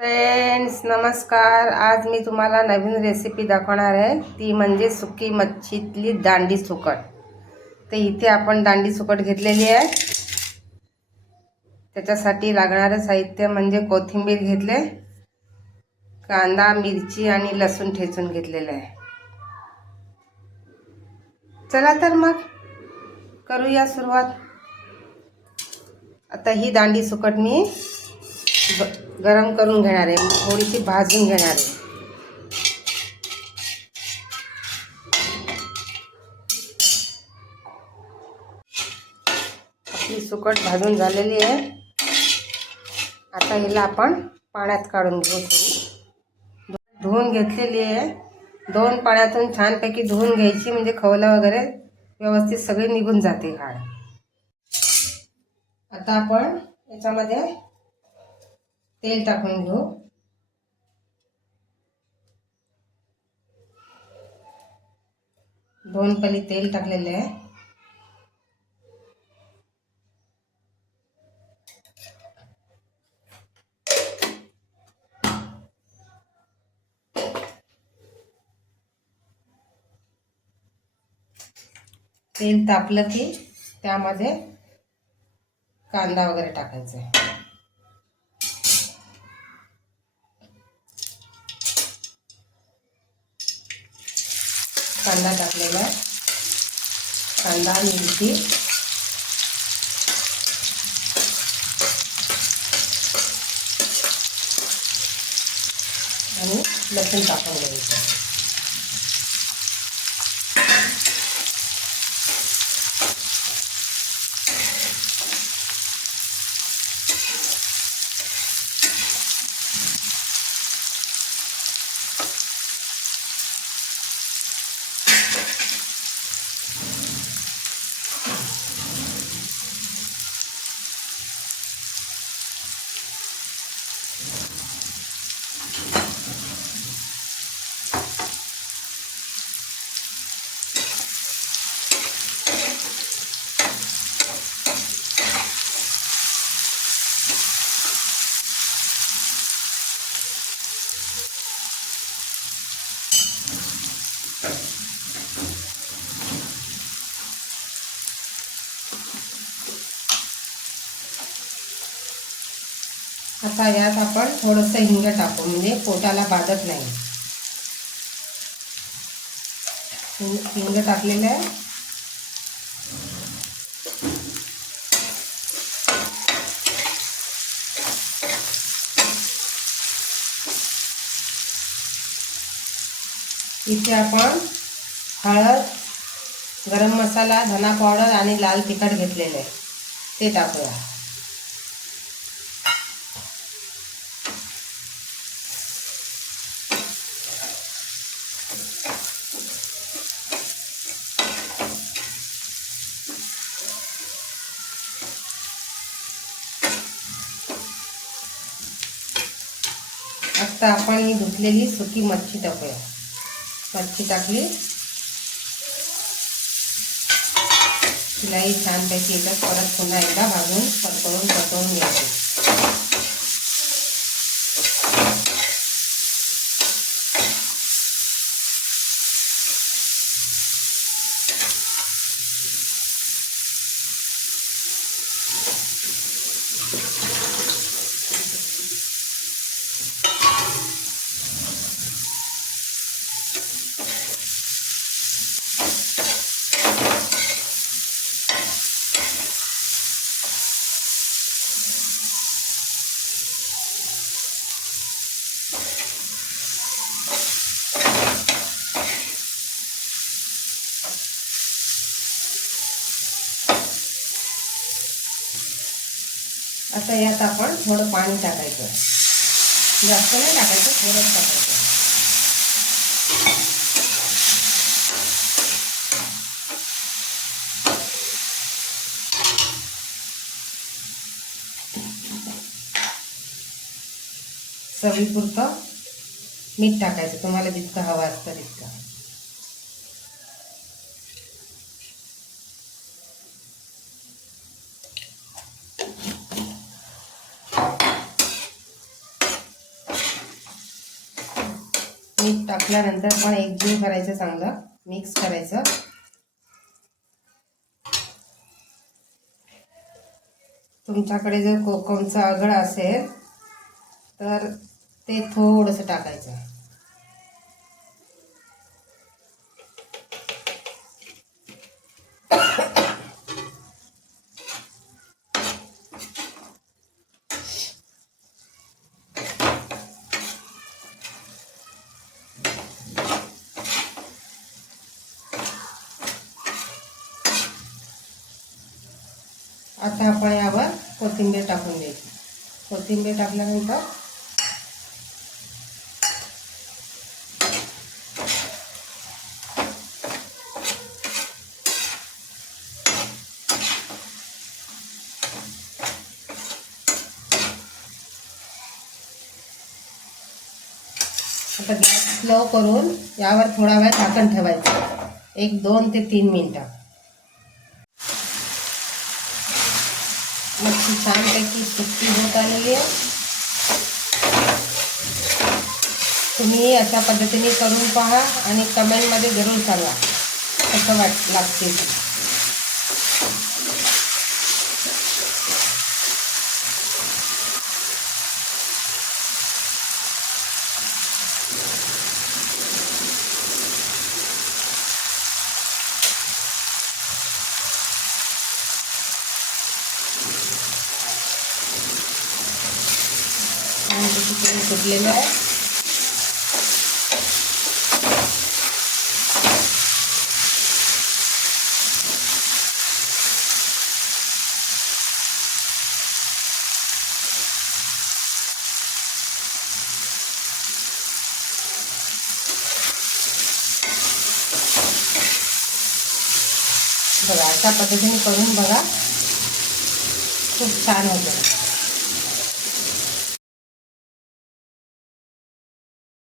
Friends नमस्कार. आज मी तुम्हाला नवीन रेसिपी दाखवणार आहे. ती म्हणजे सुकी मच्छीतली दांडी सुकट. तर इथे आपण दांडी सुकट घेतलेली आहे. त्याच्यासाठी लागणारे साहित्य म्हणजे कोथिंबीर घेतले, कांदा, मिरची आणि लसूण ठेचून घेतलेले आहे. चला तर मग करूया सुरुवात. आता ही दांडी सुकट मी गरम करून घेणार आहे, थोडीशी भाजून घेणार आहे. आपली सुकट भाजून झालेली आहे. आता हिला आपण पाण्यात काढून घेऊ. धुवून घेतलेली आहे. 2 पाण्यातून छानपैकी धुवून घ्यायची, म्हणजे खवला वगैरे व्यवस्थित सगळे निघून जाते घाण. आता आपण याच्यामध्ये तेल टाकून घेऊ. दोन पळी तेल टाकलेले आहे. तेल तापलं की त्यामध्ये कांदा वगैरे टाकायचा आहे. कांदा टाकलेला आहे. कांदा, मिरची आणि लसूण टाकून घ्यायचं. आता यात आपण थोडंसं हिंग टाकू, म्हणजे पोटाला बाधत नाही. हिंग टाकलेलं आहे. इथे आपण हळद, गरम मसाला, धना पावडर आणि लाल तिखट घेतलेले आहे, ते टाकूया. आता आपण ही धुतलेली सुकी मच्छी टाकूया. मच्छी टाकली, तिलाही छानपैकी एकदा परत पुन्हा एकदा भाजून परतवून घ्यायची. आता यात आपण थोडं पाणी टाकायचं. जास्त नाही टाकायचं, थोडंच टाकायचं. चवीपुरतं मीठ टाकायचं, तुम्हाला जितकं हवं असतं तितकं. मीठ टाकल्यानंतर पण एकजीव करायचं, चांगलं मिक्स करायचं. तुमच्याकडे जर कोकमचा आगळ असेल तर ते थोडंसं टाकायचं. आता आपण यावर कोथिंबीर टाकून द्यायची. कोथिंबीर टाकल्यानंतर आता गॅस स्लो करून यावर थोडा वेळ झाकण ठेवायचं, 2 ते 3 मिनिटं. मच्छी छानपैकी सुक्की होत आलेली आहे. तुम्ही अशा पद्धतीने करून पहा आणि कमेंटमध्ये जरूर सांगा कसं लागते. तेल सुटलेलं आहे. बघा, अशा पद्धतीने करून बघा, खूप छान होतं.